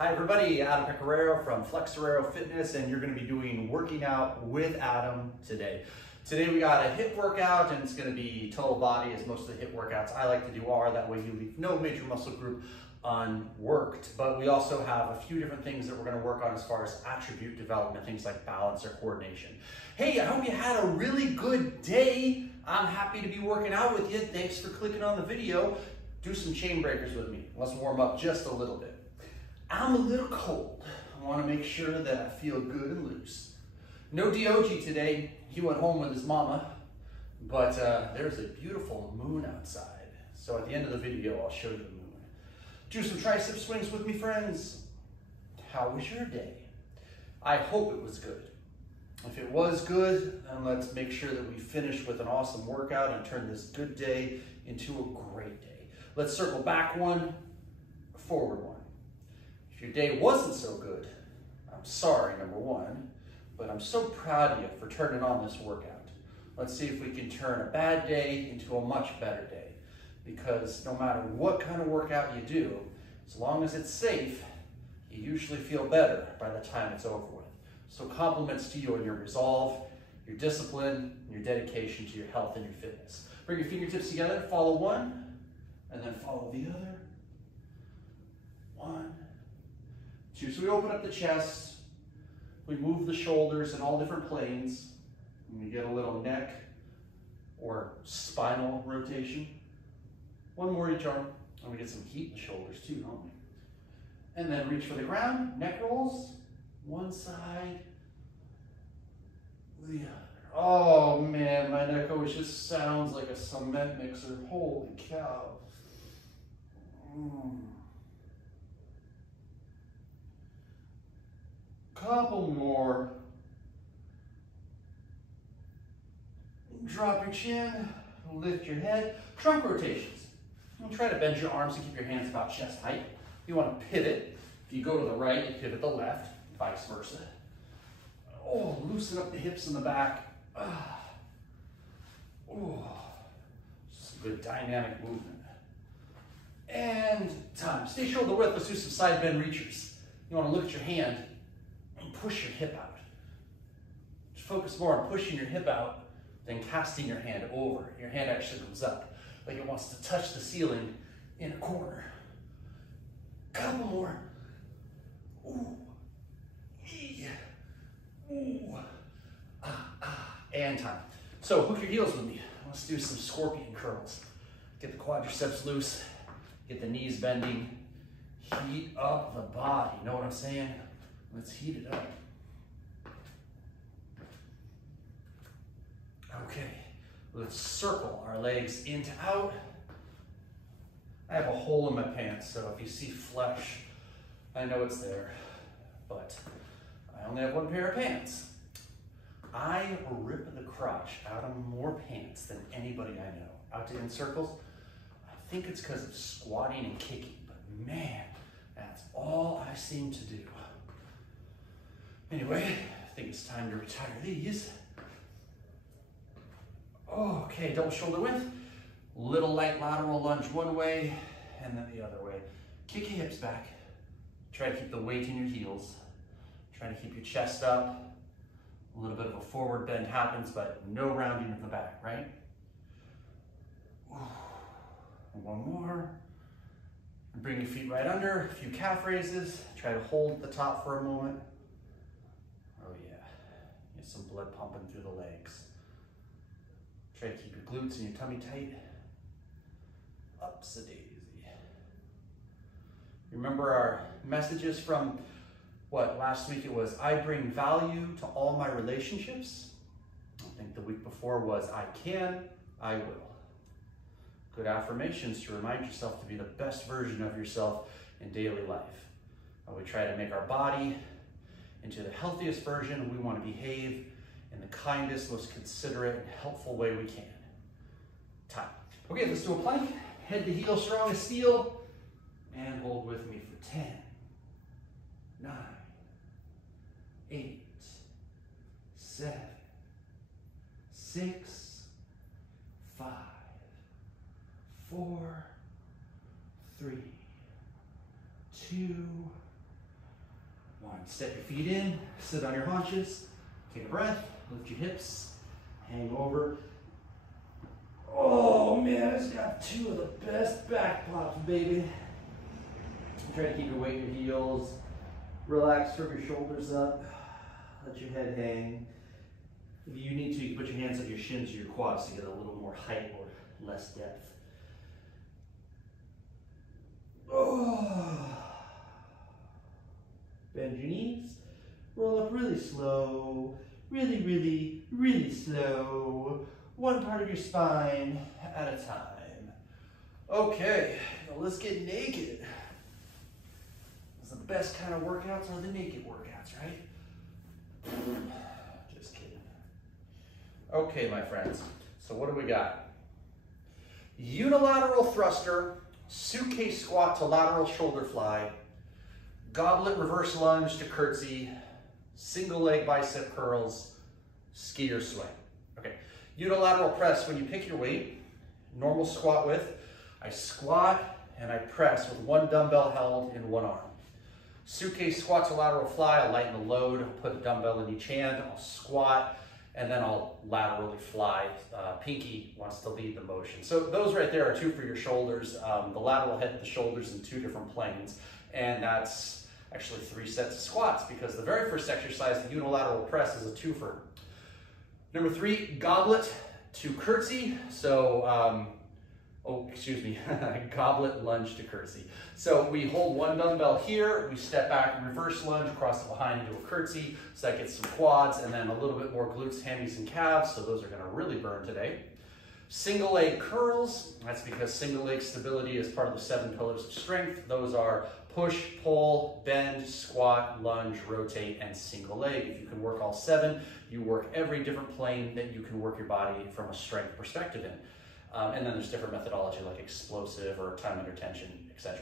Hi everybody, Adam Pecoraro from Flexoraro Fitness, and you're going to be doing working out with Adam today. Today we got a HIIT workout, and it's going to be total body, as most of the HIIT workouts I like to do are. That way you leave no major muscle group unworked. But we also have a few different things that we're going to work on as far as attribute development, things like balance or coordination. Hey, I hope you had a really good day. I'm happy to be working out with you. Thanks for clicking on the video. Do some chain breakers with me. Let's warm up just a little bit. I'm a little cold. I want to make sure that I feel good and loose. No DOG today. He went home with his mama, but there's a beautiful moon outside. So at the end of the video, I'll show you the moon. Do some tricep swings with me, friends. How was your day? I hope it was good. If it was good, then let's make sure that we finish with an awesome workout and turn this good day into a great day. Let's circle back one, forward one. If your day wasn't so good, I'm sorry, number one, but I'm so proud of you for turning on this workout. Let's see if we can turn a bad day into a much better day, because no matter what kind of workout you do, as long as it's safe, you usually feel better by the time it's over with. So compliments to you on your resolve, your discipline, and your dedication to your health and your fitness. Bring your fingertips together, follow one, and then follow the other. One, two. So we open up the chest, we move the shoulders in all different planes, and we get a little neck or spinal rotation. One more each arm, and we get some heat in the shoulders too, don't we? And then reach for the ground, neck rolls, one side, the other. Oh man, my neck always just sounds like a cement mixer. Holy cow. Couple more. Drop your chin, lift your head. Trunk rotations. And try to bend your arms and keep your hands about chest height. You want to pivot. If you go to the right, you pivot the left, vice versa. Oh, loosen up the hips in the back. Oh, just a good dynamic movement. And time. Stay shoulder width. Let's do some side bend reachers. You want to look at your hand and push your hip out. Just focus more on pushing your hip out than casting your hand over. Your hand actually goes up, like it wants to touch the ceiling in a corner. Couple more. Ooh. Ooh. And time. So hook your heels with me. Let's do some scorpion curls. Get the quadriceps loose. Get the knees bending. Heat up the body. Know what I'm saying? Let's heat it up. Okay. Let's circle our legs in to out. I have a hole in my pants, so if you see flesh, I know it's there, but I only have one pair of pants. I rip the crotch out of more pants than anybody I know. Out to in circles. I think it's because of squatting and kicking, but man, that's all I seem to do. Anyway, I think it's time to retire these. Okay, double shoulder width. Little light lateral lunge one way, and then the other way. Kick your hips back. Try to keep the weight in your heels. Try to keep your chest up. A little bit of a forward bend happens, but no rounding in the back, right? One more. Bring your feet right under. A few calf raises. Try to hold the top for a moment. Oh yeah. Get some blood pumping through the legs. Try to keep your glutes and your tummy tight. Ups-a-daisy. Remember our messages from what, last week it was, I bring value to all my relationships. I think the week before was, I can, I will. Good affirmations to remind yourself to be the best version of yourself in daily life. We try to make our body into the healthiest version. We want to behave in the kindest, most considerate, and helpful way we can. Time. Okay, let's do a plank. Head to heel, strong as steel. And hold with me for 10, 9, 8, 7, 6, 5, 4, 3, 2, on, step your feet in, sit on your haunches, take a breath, lift your hips, hang over. Oh man, I just got two of the best back pops, baby. Try to keep your weight in your heels. Relax from your shoulders up. Let your head hang. If you need to, you can put your hands on your shins or your quads to get a little more height or less depth. Oh. Bend your knees. Roll up really slow. Really, really, really slow. One part of your spine at a time. Okay, now let's get naked. The best kind of workouts are the naked workouts, right? Just kidding. Okay, my friends. So what do we got? Unilateral thruster, suitcase squat to lateral shoulder fly, goblet reverse lunge to curtsy, single leg bicep curls, skier swing. Okay, unilateral press, when you pick your weight, normal squat width, I squat and I press with one dumbbell held in one arm. Suitcase squat to lateral fly, I'll lighten the load, I'll put a dumbbell in each hand, I'll squat, and then I'll laterally fly. Pinky wants to lead the motion. So those right there are two for your shoulders. The lateral head and the shoulders in two different planes, and that's actually 3 sets of squats because the very first exercise, the unilateral press, is a twofer. Number 3, goblet to curtsy. So, goblet lunge to curtsy. So we hold one dumbbell here, we step back and reverse lunge, cross it behind into a curtsy, so that gets some quads, and then a little bit more glutes, hammies, and calves, so those are gonna really burn today. Single leg curls, that's because single leg stability is part of the 7 pillars of strength. Those are push, pull, bend, squat, lunge, rotate, and single leg. If you can work all 7, you work every different plane that you can work your body from a strength perspective in. And then there's different methodology like explosive or time under tension, etc.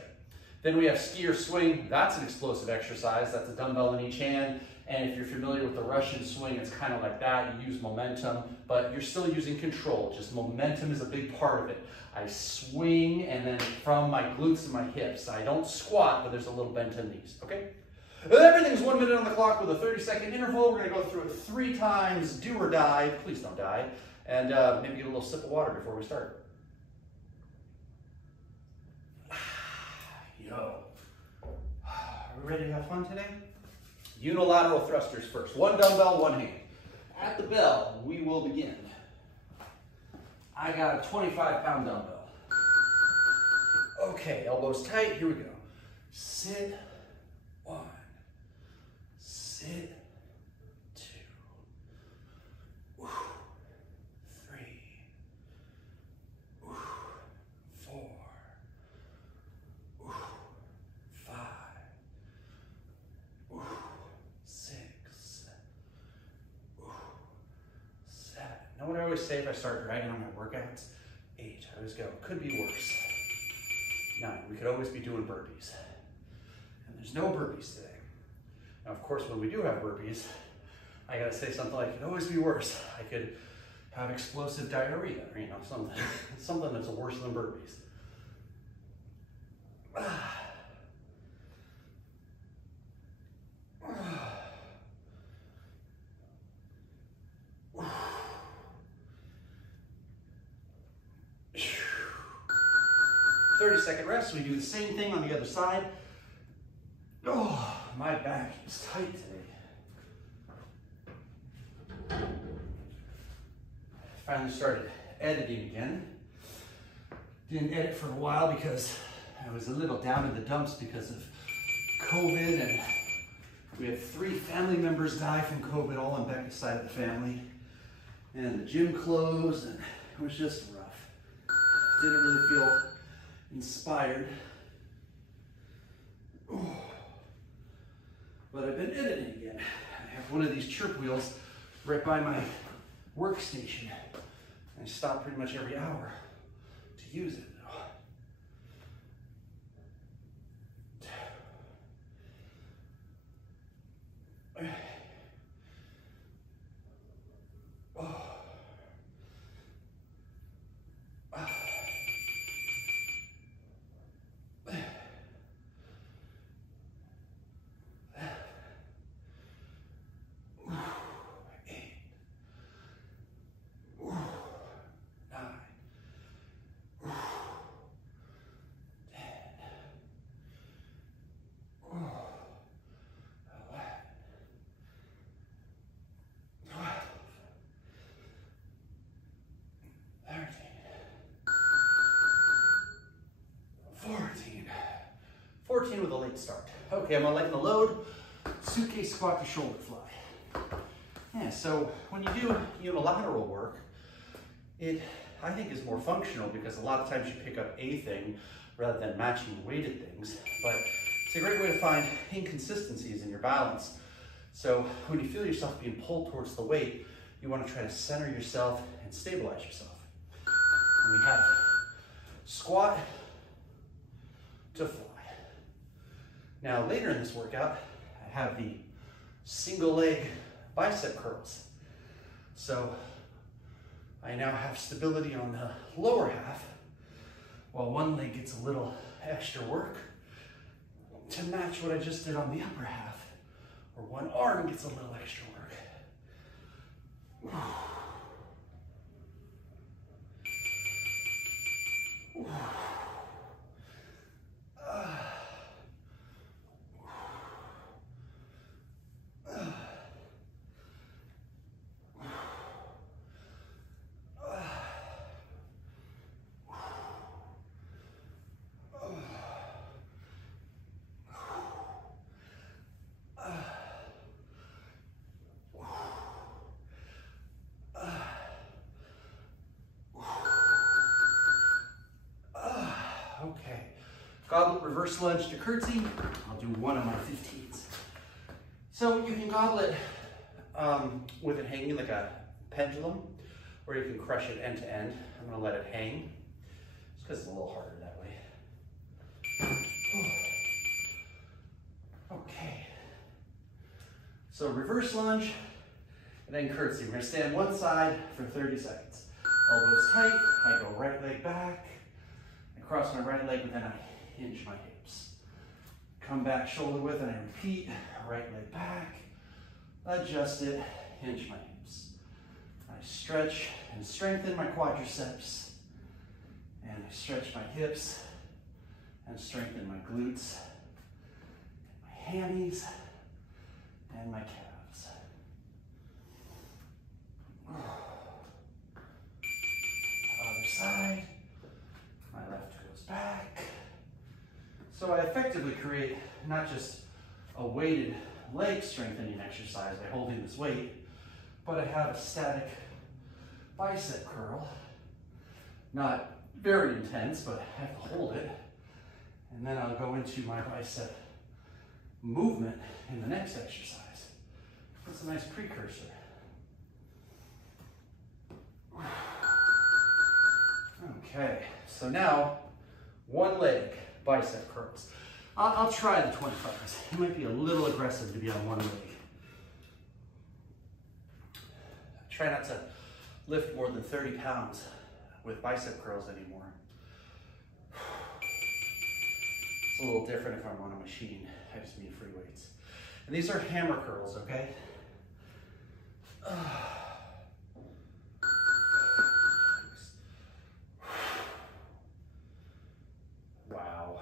Then we have skier swing. That's an explosive exercise. That's a dumbbell in each hand. And if you're familiar with the Russian swing, it's kind of like that. You use momentum, but you're still using control. Just momentum is a big part of it. I swing and then from my glutes and my hips. I don't squat, but there's a little bend in these, okay? Everything's 1 minute on the clock with a 30-second interval. We're gonna go through it 3 times, do or die. Please don't die. And maybe get a little sip of water before we start. Yo. Are we ready to have fun today? Unilateral thrusters first. 1 dumbbell, 1 hand. At the bell, we will begin. I got a 25-pound dumbbell. Okay, elbows tight, here we go. Sit, 1. Sit, 2. 3. 4. 5. 6. 7. Know what I always say if I start dragging on my workouts? 8. I always go, could be worse. 9. We could always be doing burpees. And there's no burpees today. Now, of course, when we do have burpees, I gotta say something like, it could always be worse. I could have explosive diarrhea, or, you know, something that's worse than burpees. 30-second rest. We do the same thing on the other side. Oh, my back is tight today. Finally started editing again. Didn't edit for a while because I was a little down in the dumps because of COVID, and we had 3 family members die from COVID, all on Becca's side of the family. And the gym closed, and it was just rough. Didn't really feel inspired. Oh. But I've been editing again. I have one of these chirp wheels right by my workstation. I stop pretty much every hour to use it. begin with a late start. Okay, I'm gonna lighten the load. Suitcase squat to shoulder fly. Yeah, so when you do unilateral work, it, I think, is more functional because a lot of times you pick up a thing rather than matching weighted things. But it's a great way to find inconsistencies in your balance. So when you feel yourself being pulled towards the weight, you want to try to center yourself and stabilize yourself. And we have squat to fly. Now later in this workout, I have the single leg bicep curls. So I now have stability on the lower half, while one leg gets a little extra work to match what I just did on the upper half, or one arm gets a little extra work. Okay, goblet reverse lunge to curtsy. I'll do one of my 15s. So you can goblet with it hanging like a pendulum, or you can crush it end to end. I'm gonna let it hang, just because it's a little harder that way. Okay, so reverse lunge and then curtsy. We're gonna stand one side for 30 seconds. Elbows tight, I go right leg back. Cross my right leg, but then I hinge my hips. Come back shoulder width and I repeat, right leg back, adjust it, hinge my hips. I stretch and strengthen my quadriceps, and I stretch my hips and strengthen my glutes, my hammies, and my calves. Other side. My left goes back. So I effectively create not just a weighted leg strengthening exercise by holding this weight, but I have a static bicep curl. Not very intense, but I have to hold it. And then I'll go into my bicep movement in the next exercise. That's a nice precursor. Okay, so now one leg bicep curls. I'll try the 25s. It might be a little aggressive to be on one leg. Try not to lift more than 30 pounds with bicep curls anymore. It's a little different if I'm on a machine. I just mean free weights. And these are hammer curls, okay? Wow.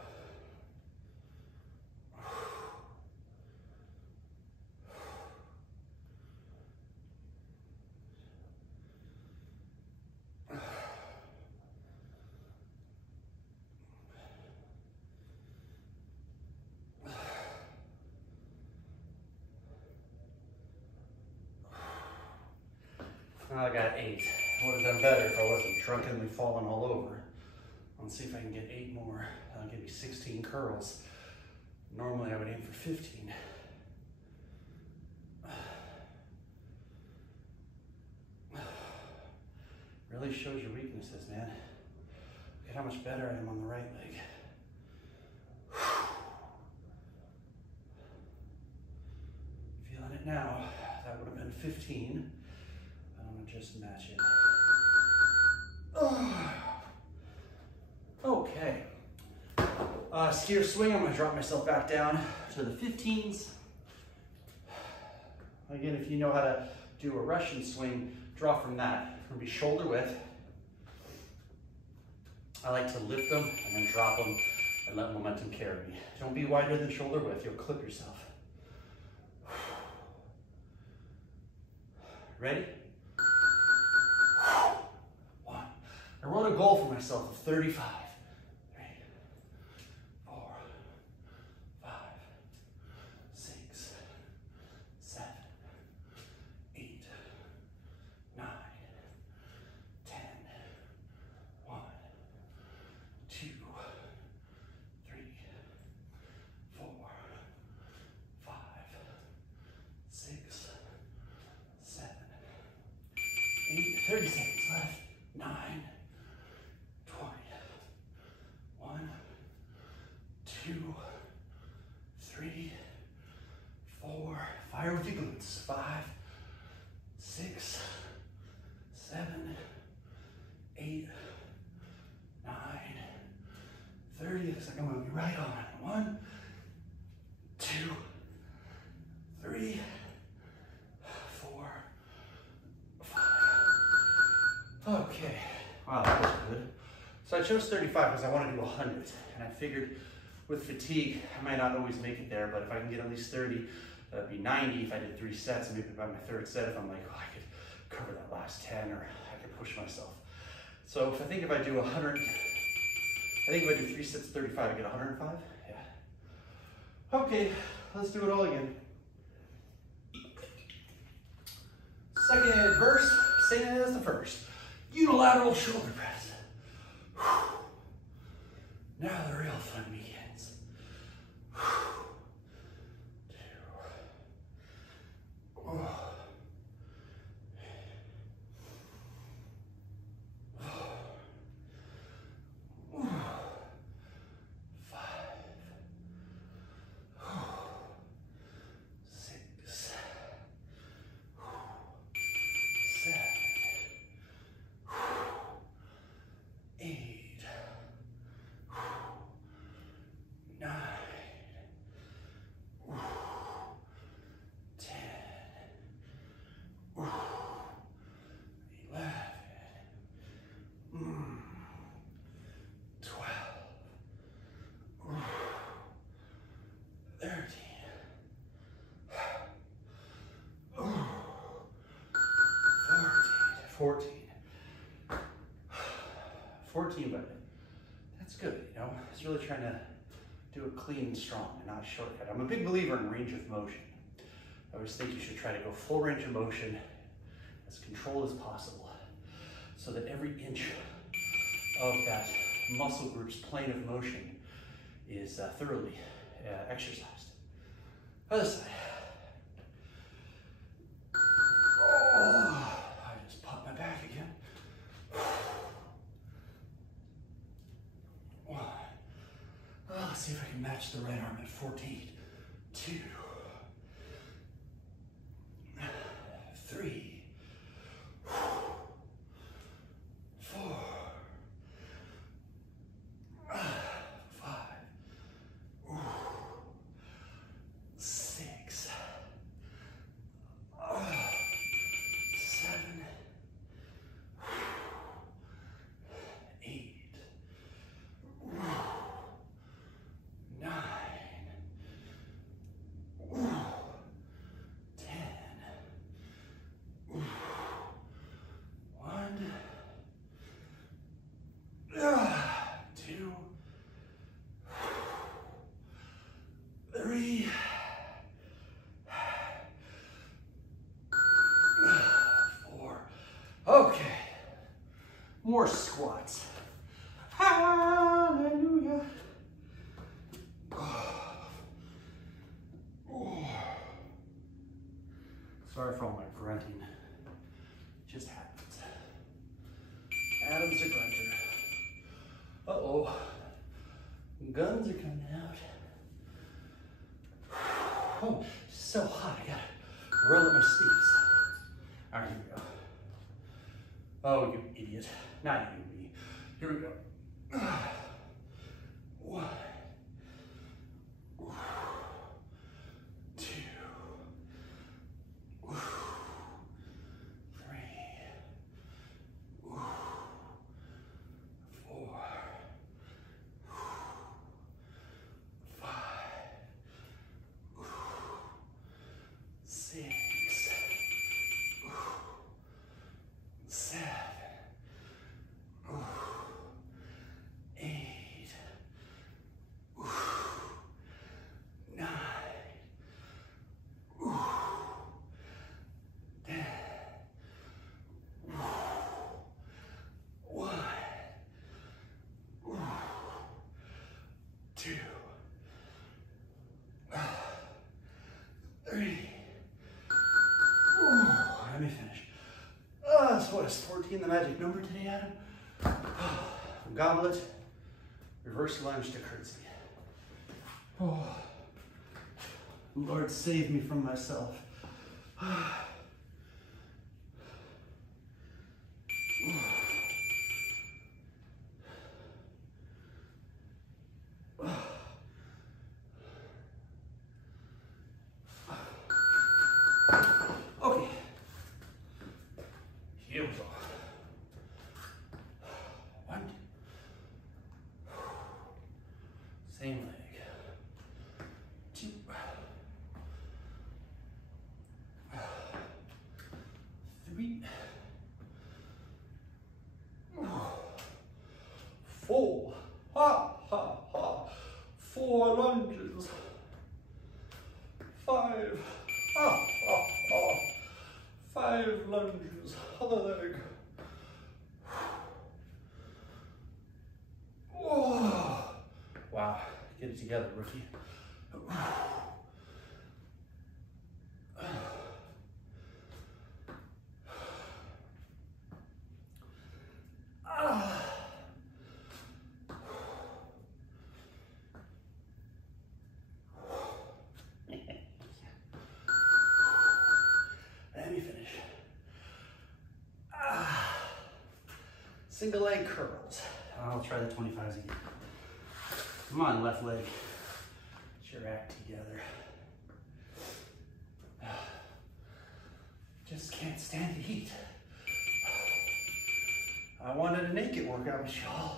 I got 8. I would have done better if I wasn't drunkenly falling all over. Let's see if I can get 8 more. That'll give me 16 curls. Normally I would aim for 15. Really shows your weaknesses, man. Look at how much better I am on the right leg. Feeling it now. That would have been 15. Just match it. Okay. Steer swing, I'm gonna drop myself back down to the 15s. Again, if you know how to do a Russian swing, draw from that. It's gonna be shoulder width. I like to lift them and then drop them and let momentum carry me. Don't be wider than shoulder width, you'll clip yourself. Ready? I wrote a goal for myself of 35. 3, 4, second one will be right on. 1, 2, 3, 4, 5. Okay, wow, that was good. So I chose 35 because I want to do 100, and I figured with fatigue, I might not always make it there, but if I can get at least 30, that'd be 90 if I did 3 sets, and maybe by my 3rd set, if I'm like, oh, I could cover that last 10, or I could push myself. So I think if I do 100, I think if I do 3 sets 35, I get 105, yeah. Okay, let's do it all again. Second verse, same as the first. Unilateral shoulder press. Now the real fun begins. 2. Oh. 14, but that's good, you know. I was really trying to do it clean and strong and not a shortcut. I'm a big believer in range of motion. I always think you should try to go full range of motion, as controlled as possible, so that every inch of that muscle group's plane of motion is thoroughly exercised. Other side. Oh, I just popped my back again. 1. Let's see if I can match the right arm at 14. 2. 3. 4. 5. 6. 7. 8. 9. 10. 1. 2. 3. 4. Okay. More squats. Hallelujah. Sorry for all my grunting. It just happens. Adam's a grunter. Uh-oh. Guns are coming out. Oh, it's so hot. I gotta roll up my sleeves. All right, here we go. Oh, you idiot. Not you, me. Here we go. 1. 2. 3. 4. 5. 6. 7. 8. 9. 10. 1. 2. 3. Let me finish. So what is 14 the magic number today, Adam? Goblet, reverse lunge to curtsy. Oh, Lord, save me from myself. ha, ha, ha. 4 lunges. 5, ha, ha, ha. 5 lunges, other leg. Whoa. Wow, get it together, rookie. Let me finish. Single leg curls. I'll try the 25s again. Come on, left leg. Get your act together. Just can't stand the heat. I wanted a naked workout, but y'all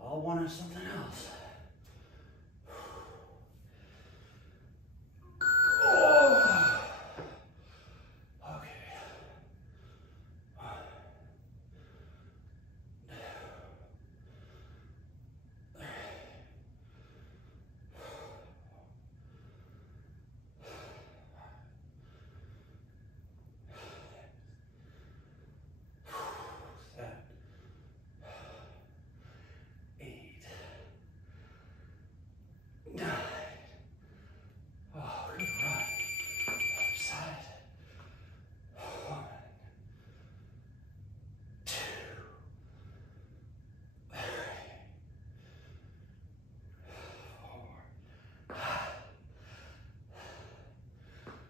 all wanted something else.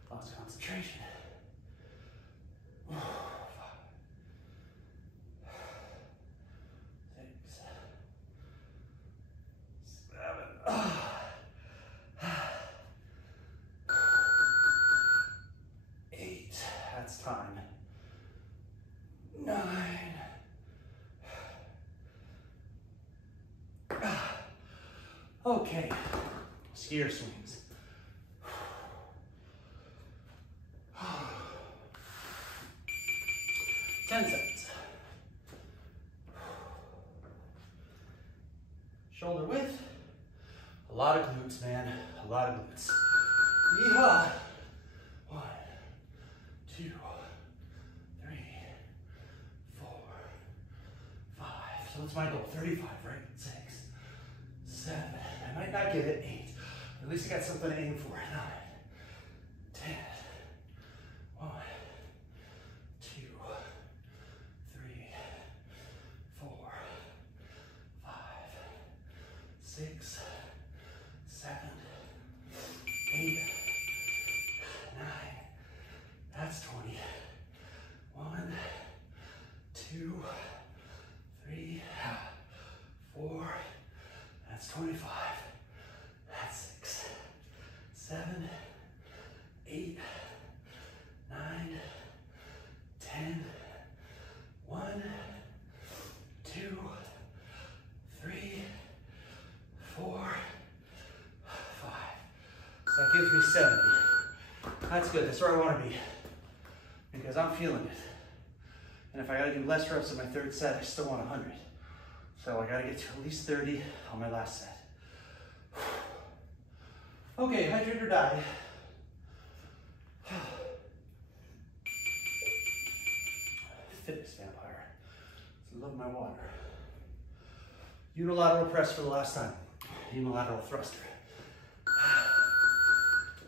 Concentration. 5, 6, 7. 8. That's time. 9. Okay. Skier swings. 10 seconds. Shoulder width. A lot of glutes, man. A lot of glutes. Yeehaw. 1, 2, 3, 4, 5. So what's my goal? 35, right? 6, 7. I might not get it. 8. At least I got something to aim for. 9, 10. 1, 2, 3, 4, 5, 6, 7, 8, 9. That's 20. 1, 2, 3, 4. That's 25. That's 6, 7, 8, 9, 10. 1, 2, 3, 4, 5. So that gives me 70. That's good. That's where I want to be because I'm feeling it. And if I got to do less reps in my third set, I still want 100. So I got to get to at least 30 on my last set. Okay, hydrate or die. Fitness vampire. I love my water. Unilateral press for the last time. Unilateral thruster.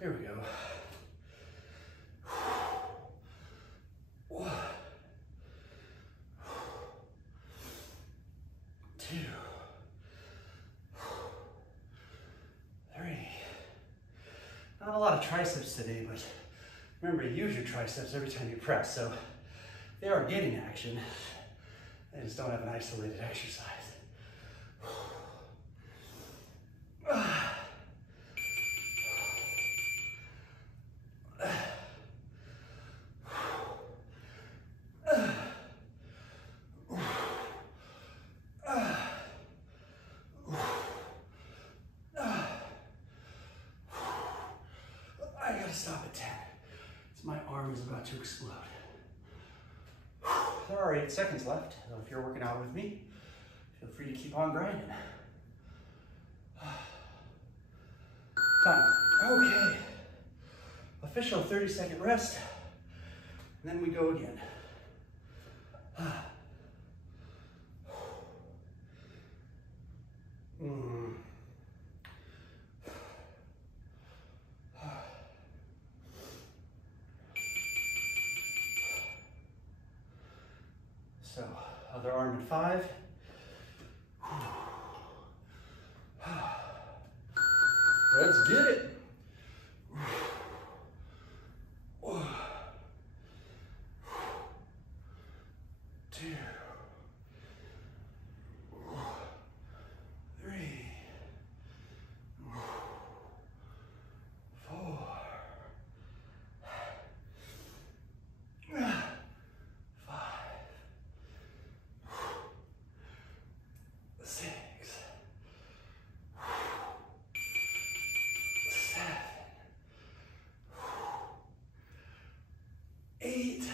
Here we go. 1, 2, 3. Not a lot of triceps today, but remember to use your triceps every time you press. So they are getting action. They just don't have an isolated exercise. I gotta stop at 10. My arm is about to explode. There are 8 seconds left. So if you're working out with me, feel free to keep on grinding. Time. Okay. Official 30-second rest. And then we go again. So, other arm in 5. Let's get it. 2, 3, 4, 5, 6, 7, 8,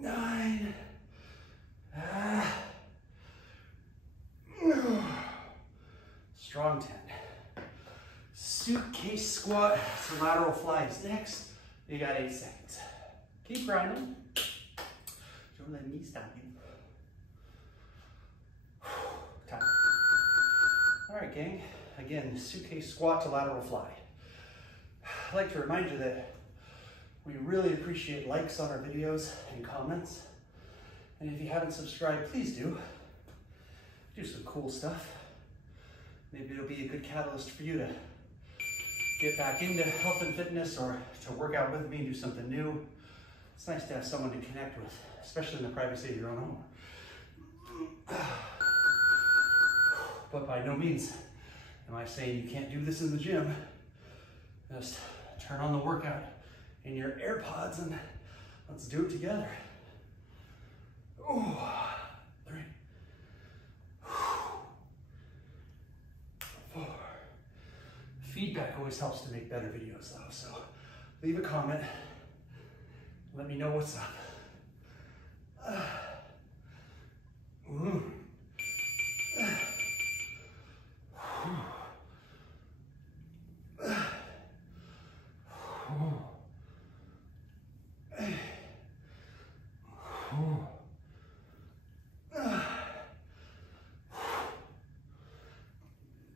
9, strong 10. Suitcase squat to lateral flies next. You got 8 seconds. Keep grinding. Don't let me stop you. Time. All right, gang. Again, suitcase squat to lateral fly. I'd like to remind you that we really appreciate likes on our videos and comments. And if you haven't subscribed, please do. Do some cool stuff. Maybe it'll be a good catalyst for you to get back into health and fitness or to work out with me, do something new. It's nice to have someone to connect with, especially in the privacy of your own home. But by no means am I saying you can't do this in the gym. Just turn on the workout in your AirPods and let's do it together. Ooh, 3, 4. Feedback always helps to make better videos though, so leave a comment. Let me know what's up.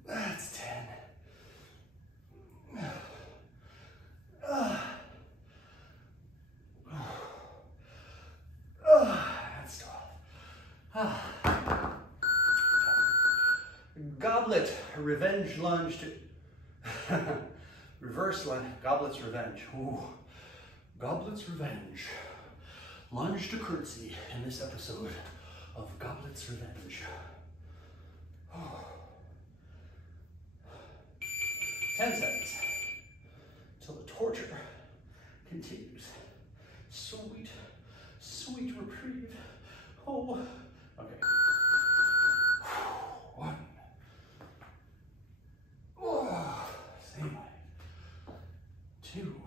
That's 10. That's 12. Goblet, revenge lunge to reverse lunge, goblet's revenge. Ooh. Goblet's revenge. Lunge to curtsy in this episode of Goblet's Revenge. Oh. 10 seconds till the torture continues. Sweet, sweet reprieve. Oh, okay. 1. Oh, same height. 2.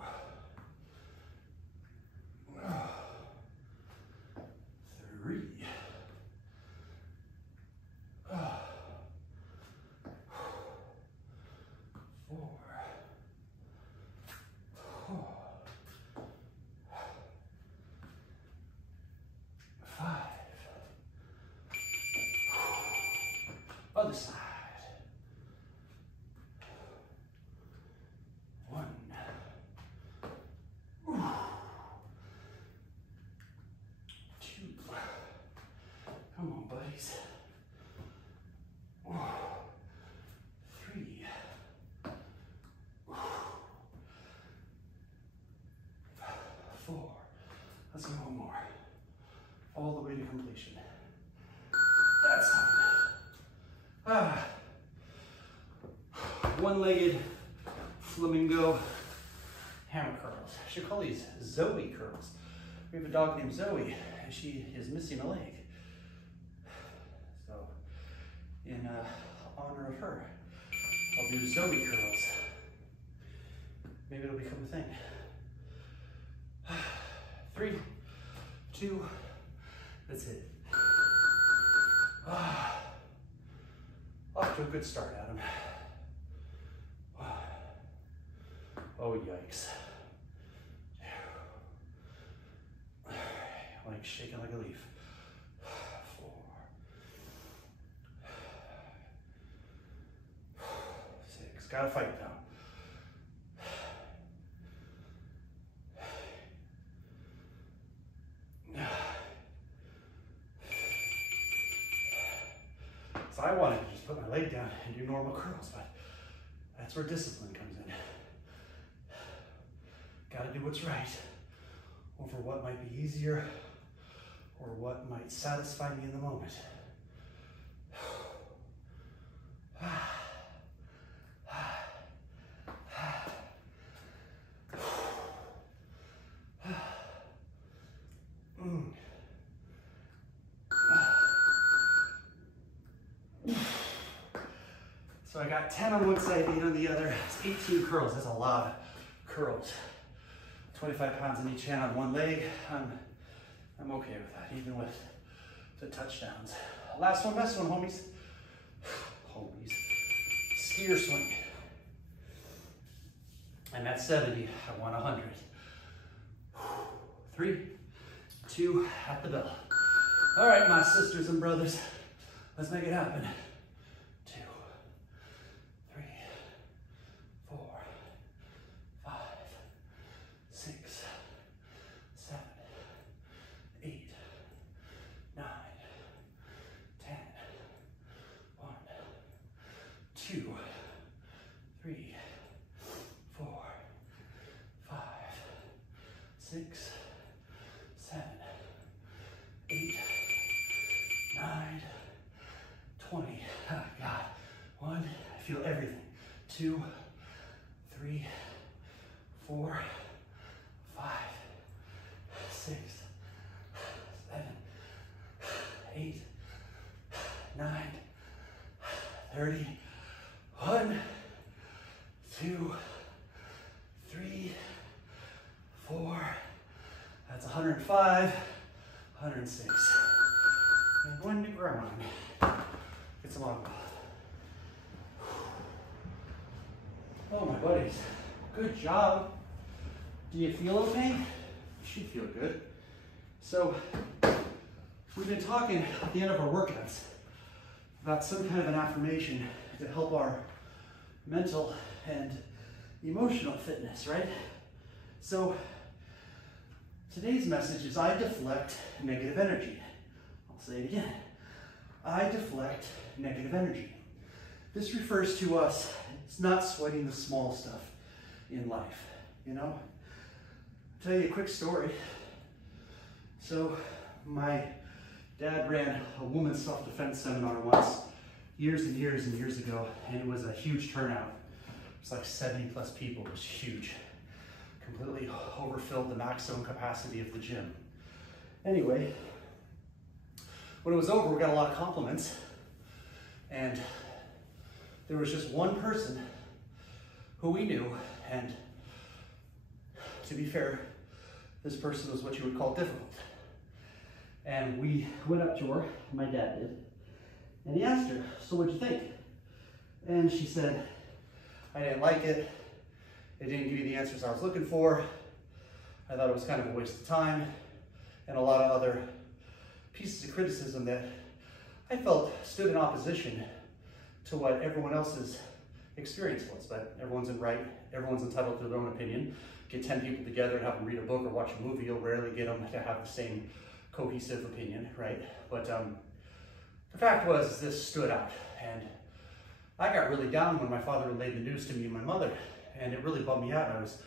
3. 4. 5. Other side. 1. Ooh. 2. Come on, buddies. 3. 4. Let's go one more. All the way to completion. That's fine. One-legged flamingo hammer curls. I should call these Zoe curls. We have a dog named Zoe, and she is missing a leg. So, in honor of her, I'll do Zoe curls. Maybe it'll become a thing. 3, 2, that's it. Off to a good start, Adam. Oh, yikes. Like shaking like a leaf. 4, 6. Gotta fight now. So I wanted to just put my leg down and do normal curls, but that's where discipline comes in. Gotta do what's right over what might be easier or what might satisfy me in the moment. So I got 10 on one side, 8 on the other. It's 18 curls. That's a lot of curls. 25 pounds in each hand on one leg. I'm okay with that, even with the touchdowns. Last one, best one, homies. Homies. Skier swing. I'm at 70. I want 100. 3, 2, at the bell. All right, my sisters and brothers, let's make it happen. 2, 3, 4, 5, 6, 7, 8, 9, 10. 1, 2, 3, 4, 5, 6, 7, 8, 9, 20. Oh God. 1, I feel everything. 2, 3, 4, 5, 6, 7, 8, 9, 30. 1, 2, 3, 4. That's 105, 106. And 1 to ground. Get some alcohol. Oh, my buddies. Good job. Do you feel okay? You should feel good. So, we've been talking at the end of our workouts about some kind of an affirmation to help our mental and emotional fitness, right? So, today's message is I deflect negative energy. I'll say it again. I deflect negative energy. This refers to us, it's not sweating the small stuff in life, you know? I'll tell you a quick story. So, my dad ran a women's self-defense seminar once, years and years and years ago, and it was a huge turnout. It was like 70 plus people, it was huge. Completely overfilled the maximum capacity of the gym. Anyway, when it was over, we got a lot of compliments, and there was just one person who we knew, and to be fair, this person was what you would call difficult. And we went up to her, my dad did, and he asked her, so what'd you think? And she said, I didn't like it. It didn't give me the answers I was looking for. I thought it was kind of a waste of time, and a lot of other pieces of criticism that I felt stood in opposition to what everyone else's experience was. But everyone's entitled to their own opinion. Get 10 people together and have them read a book or watch a movie, you'll rarely get them to have the same cohesive opinion, right? But the fact was, this stood out, and I got really down when my father relayed the news to me and my mother, and it really bummed me out. I was,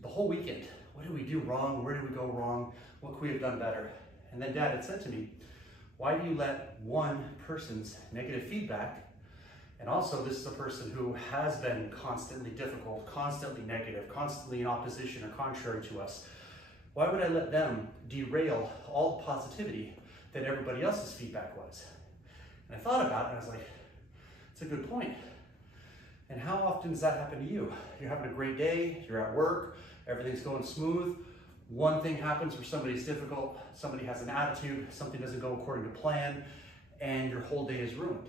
the whole weekend, what did we do wrong? Where did we go wrong? What could we have done better? And then Dad had said to me, why do you let one person's negative feedback, and also this is a person who has been constantly difficult, constantly negative, constantly in opposition or contrary to us, why would I let them derail all the positivity that everybody else's feedback was? And I thought about it, and I was like, it's a good point. And how often does that happen to you? You're having a great day, you're at work, everything's going smooth, one thing happens where somebody's difficult, somebody has an attitude, something doesn't go according to plan, and your whole day is ruined.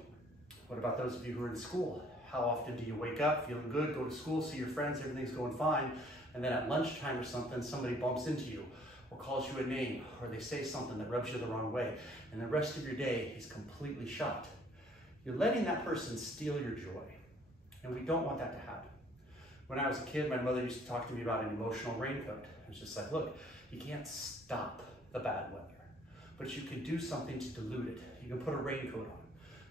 What about those of you who are in school? How often do you wake up feeling good, go to school, see your friends, everything's going fine, and then at lunchtime or something, somebody bumps into you or calls you a name, or they say something that rubs you the wrong way, and the rest of your day is completely shot. You're letting that person steal your joy, and we don't want that to happen. When I was a kid, my mother used to talk to me about an emotional raincoat. It was just like, look, you can't stop the bad weather, but you can do something to dilute it. You can put a raincoat on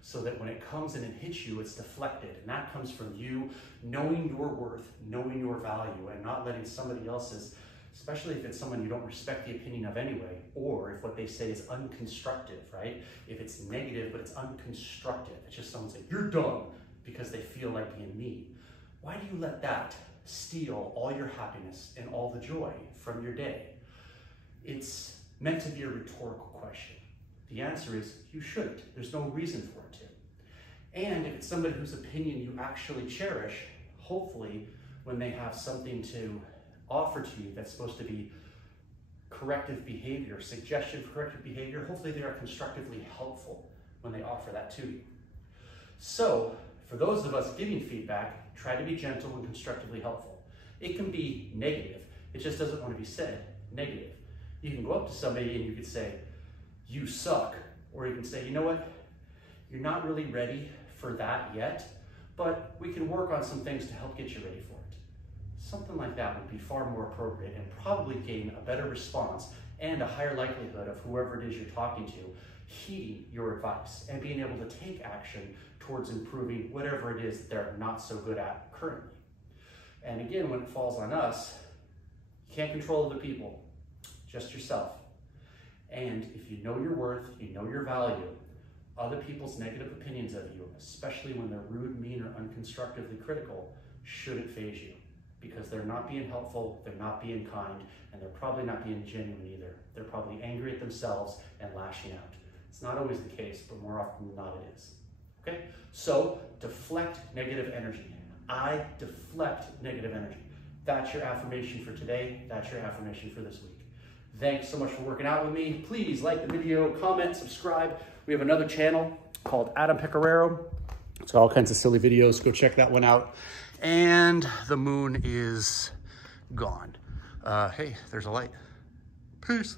so that when it comes in and hits you, it's deflected. And that comes from you knowing your worth, knowing your value, and not letting somebody else's, especially if it's someone you don't respect the opinion of anyway, or if what they say is unconstructive, right? If it's negative, but it's unconstructive. It's just someone saying, you're dumb, because they feel like being mean. Why do you let that steal all your happiness and all the joy from your day? It's meant to be a rhetorical question. The answer is you shouldn't. There's no reason for it to. And if it's somebody whose opinion you actually cherish, hopefully when they have something to offer to you that's supposed to be corrective behavior, suggestion for corrective behavior, hopefully they are constructively helpful when they offer that to you. So for those of us giving feedback, try to be gentle and constructively helpful. It can be negative. It just doesn't want to be said negative. You can go up to somebody and you could say, you suck. Or you can say, you know what? You're not really ready for that yet, but we can work on some things to help get you ready for it. Something like that would be far more appropriate and probably gain a better response and a higher likelihood of whoever it is you're talking to heeding your advice and being able to take action towards improving whatever it is that they're not so good at currently. And again, when it falls on us, you can't control other people, just yourself. And if you know your worth, you know your value, other people's negative opinions of you, especially when they're rude, mean, or unconstructively critical, shouldn't faze you, because they're not being helpful, they're not being kind, and they're probably not being genuine either. They're probably angry at themselves and lashing out. It's not always the case, but more often than not it is. Okay? So deflect negative energy. I deflect negative energy. That's your affirmation for today. That's your affirmation for this week. Thanks so much for working out with me. Please like the video, comment, subscribe. We have another channel called Pecoraro. It's got all kinds of silly videos. Go check that one out. And the moon is gone. Hey, there's a light. Peace.